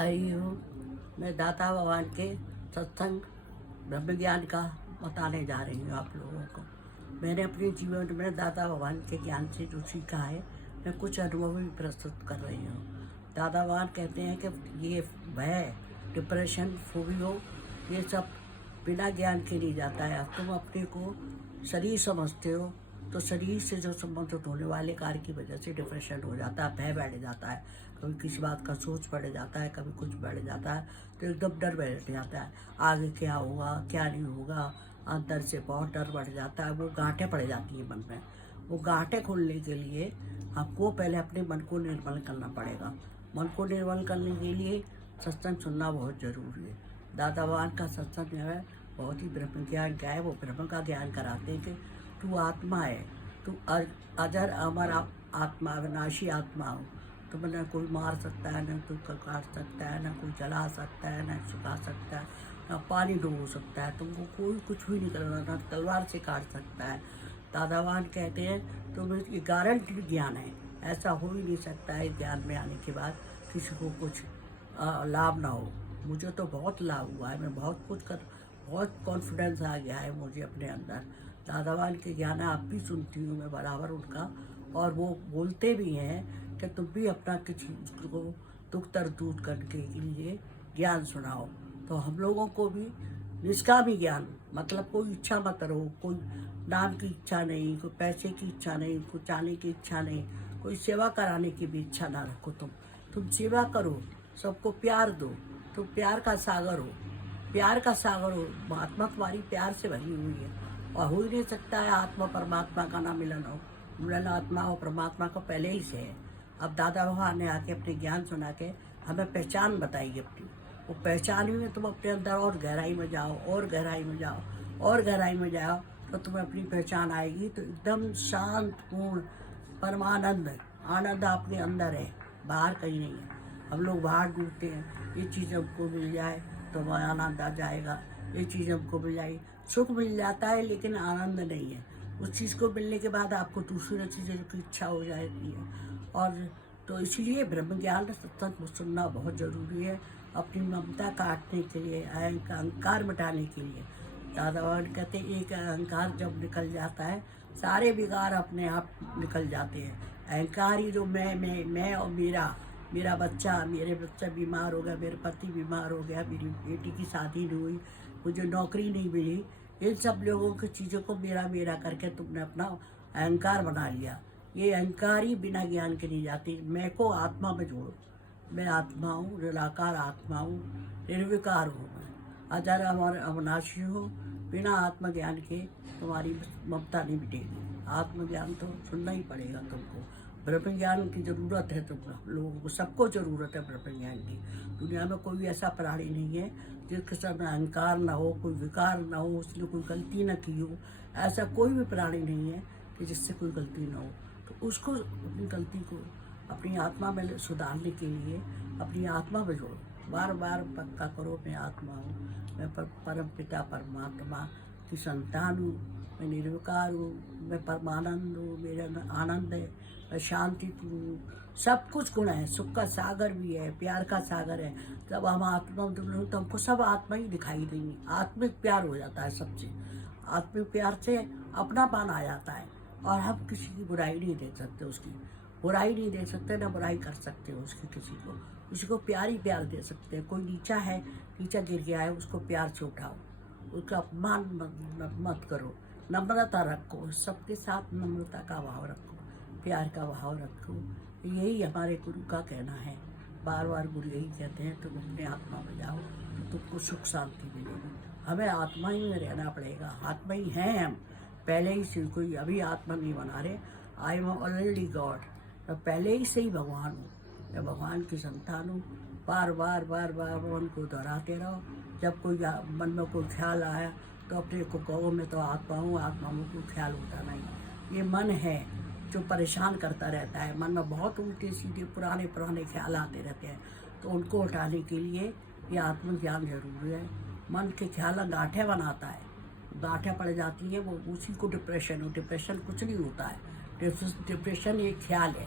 आई हूँ। मैं दाता भगवान के सत्संग ब्रह्म ज्ञान का बताने जा रही हूँ आप लोगों को। मैंने अपने जीवन में दाता भगवान के ज्ञान से जो सीखा है, मैं कुछ अनुभव भी प्रस्तुत कर रही हूँ। दाता भगवान कहते हैं कि ये भय, डिप्रेशन, फोबियो, ये सब बिना ज्ञान के नहीं जाता है। अब तुम अपने को शरीर समझते हो, तो शरीर से जो संबंधित होने वाले कार्य की वजह से डिप्रेशन हो जाता है, भय बैठ जाता है, कभी किसी बात का सोच बढ़ जाता है, कभी कुछ बढ़ जाता है, तो एकदम डर बैठ जाता है। आगे क्या होगा क्या नहीं होगा, अंदर से बहुत डर बढ़ जाता है। वो गांठें पड़ जाती है मन में। वो गांठें खोलने के लिए आपको पहले अपने मन को निर्मल करना पड़ेगा। मन को निर्मल करने के लिए सत्संग सुनना बहुत जरूरी है। दादा भगवान का सत्संग जो है बहुत ही ब्रह्म ज्ञान का है। वो ब्रह्म का ज्ञान कराते हैं कि तू आत्मा है, तू अजर अमर आत्मा, अविनाशी आत्मा हो। तो न कोई मार सकता है, न कोई काट सकता है, न कोई जला सकता है, न सुखा सकता है, न पानी डुबो सकता है। तुमको कोई कुछ भी नहीं करना, न तलवार से काट सकता है। दादावान कहते हैं तो ये गारंटी ज्ञान है। ऐसा हो ही नहीं सकता है ज्ञान में आने के बाद किसी को कुछ लाभ ना हो। मुझे तो बहुत लाभ हुआ है। मैं बहुत कॉन्फिडेंस आ गया है मुझे अपने अंदर। दादावान के ज्ञान आप भी सुनती हूँ मैं बराबर उनका, और वो बोलते भी हैं कि तुम भी अपना किसी को दुख दर्द दूर करने के लिए ज्ञान सुनाओ। तो हम लोगों को भी निष्कामी ज्ञान, मतलब कोई इच्छा मत रहो, कोई नाम की इच्छा नहीं, कोई पैसे की इच्छा नहीं, कोई चाहने की इच्छा नहीं, कोई सेवा कराने की भी इच्छा ना रखो। तुम सेवा करो, सबको प्यार दो। तुम प्यार का सागर हो, प्यार का सागर हो। महात्मा तुम्हारी प्यार से भरी हुई है, और हो ही नहीं सकता है आत्मा परमात्मा का ना मिलन हो। मिलन आत्मा और परमात्मा को पहले ही से है। अब दादा भगवान ने आके अपने ज्ञान सुना के हमें पहचान बताई अपनी। वो पहचान ही में तुम अपने अंदर और गहराई में जाओ, और गहराई में जाओ, और गहराई में जाओ, तो तुम्हें अपनी पहचान आएगी। तो एकदम शांत पूर्ण परमानंद आनंद आपके अंदर है, बाहर कहीं नहीं है। हम लोग बाहर ढूंढते हैं, ये चीज़ हमको मिल जाए तो हमें आनंद आ जाएगा, ये चीज़ हमको मिल जाए, सुख मिल जाता है, लेकिन आनंद नहीं है। उस चीज़ को मिलने के बाद आपको दूसरी चीज़ों की इच्छा हो जाती है। और तो इसलिए ब्रह्म ज्ञान सत्संग सुनना बहुत ज़रूरी है, अपनी ममता काटने के लिए, अहंकार मिटाने के लिए। दादा भगवान कहते हैं एक अहंकार जब निकल जाता है, सारे विकार अपने आप निकल जाते हैं। अहंकार ही जो मैं और मेरा बच्चा, मेरे बच्चा बीमार हो गया, मेरे पति बीमार हो गया, मेरी बेटी की शादी नहीं हुई, मुझे नौकरी नहीं मिली, इन सब लोगों की चीज़ों को मेरा मेरा करके तुमने अपना अहंकार बना लिया। ये अहंकार ही बिना ज्ञान के नहीं जाती। मैं को आत्मा में जोड़ो। मैं आत्मा हूँ, निराकार आत्मा हूँ, निर्विकार हूँ मैं, अजर अमर अविनाशी हूँ। बिना आत्मज्ञान के तुम्हारी ममता नहीं मिटेगी। आत्मज्ञान तो सुनना ही पड़ेगा तुमको। ब्रह्म ज्ञान की ज़रूरत है तुम लोगों को, सबको ज़रूरत है ब्रह्म ज्ञान की। दुनिया में कोई ऐसा प्राणी नहीं है जिसके साथ अहंकार ना हो, कोई विकार ना हो, उसने कोई गलती ना की हो। ऐसा कोई भी प्राणी नहीं है कि जिससे कोई गलती ना हो। तो उसको अपनी गलती को अपनी आत्मा में सुधारने के लिए अपनी आत्मा में जोड़ो। बार बार पक्का करो, मैं आत्मा हूँ, मैं परम पिता परमात्मा की संतान हूँ, मैं निर्विकार हूँ, मैं परमानंद हूँ, मेरा आनंद है, मैं शांति हूँ, सब कुछ गुण है, सुख का सागर भी है, प्यार का सागर है। जब हम आत्मा में जुड़े तो हमको सब आत्मा ही दिखाई देंगी। आत्मिक प्यार हो जाता है सबसे। आत्मिक प्यार से अपनापन आ जाता है, और हम किसी की बुराई नहीं देख सकते, उसकी बुराई नहीं दे सकते, ना बुराई कर सकते हो उसकी। किसी को प्यार ही प्यार दे सकते हैं। कोई नीचा है, नीचा गिर गया है, उसको प्यार से उठाओ, उसका अपमान मत करो, नम्रता रखो, सबके साथ नम्रता का भाव रखो, प्यार का भाव रखो। यही हमारे गुरु का कहना है। बार बार गुरु यही कहते हैं, तुम अपने आत्मा में जाओ तो तुमको सुख शांति मिलेगी। हमें आत्मा ही में रहना पड़ेगा। आत्मा ही हैं हम पहले ही से, कोई अभी आत्मा नहीं बना रहे। I am already God. मैं पहले ही से ही भगवान हूँ, मैं भगवान की संतान हूँ। बार बार बार बार मन को दोहराते रहो। जब कोई मन में कोई ख्याल आया तो अपने को कहो मैं तो आत्मा हूँ, आत्मा में कोई ख्याल होता नहीं। ये मन है जो परेशान करता रहता है। मन में बहुत उल्टे सीधे पुराने ख्याल आते रहते हैं, तो उनको हटाने के लिए ये आत्मज्ञान जरूरी है। मन के ख्याल गांठें बनाता है, गांठें पड़ जाती है, वो उसी को डिप्रेशन हो। डिप्रेशन कुछ नहीं होता है, डिप्रेशन एक ख्याल है,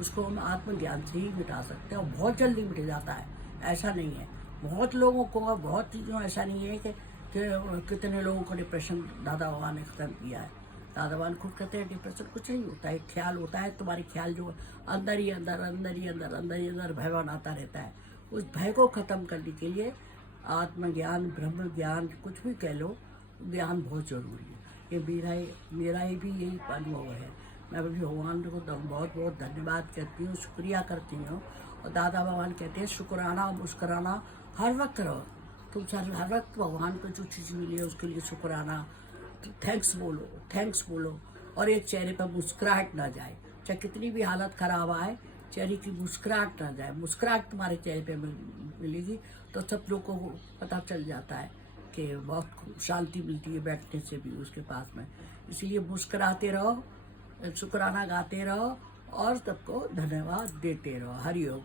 उसको हम आत्मज्ञान से ही मिटा सकते हैं, और बहुत जल्दी मिट जाता है। ऐसा नहीं है। बहुत लोगों को, बहुत चीज़ों ऐसा नहीं है कि कितने लोगों को डिप्रेशन दादा भगवान ने ख़त्म किया है। दादा भगवान खुद कहते हैं डिप्रेशन कुछ नहीं होता है, ख्याल होता है। तुम्हारे ख्याल जो अंदर ही अंदर अंदर ही अंदर अंदर ही अंदर भय बनाता रहता है, उस भय को ख़त्म करने के लिए आत्मज्ञान, ब्रह्म ज्ञान, कुछ भी कह लो, ज्ञान बहुत ज़रूरी है। ये मेरा ही भी यही अनुभव है। मैं भी भगवान को बहुत बहुत धन्यवाद करती हूँ, शुक्रिया करती हूँ। और दादा भगवान कहते हैं शुक्राना मुस्कुराना हर वक्त रहो। तुम हर वक्त भगवान को जो चीज़ मिली है उसके लिए शुक्राना, तो थैंक्स बोलो, थैंक्स बोलो। और एक चेहरे पर मुस्कुराहट ना जाए, चाहे कितनी भी हालत खराब आए, चेहरे की मुस्कुराहट ना जाए। मुस्कुराहट तुम्हारे चेहरे पे मिलेगी तो सब लोगों को पता चल जाता है कि बहुत शांति मिलती है बैठने से भी उसके पास में। इसलिए मुस्कुराते रहो, शुक्राना गाते रहो और सबको धन्यवाद देते रहो। हरि ओम।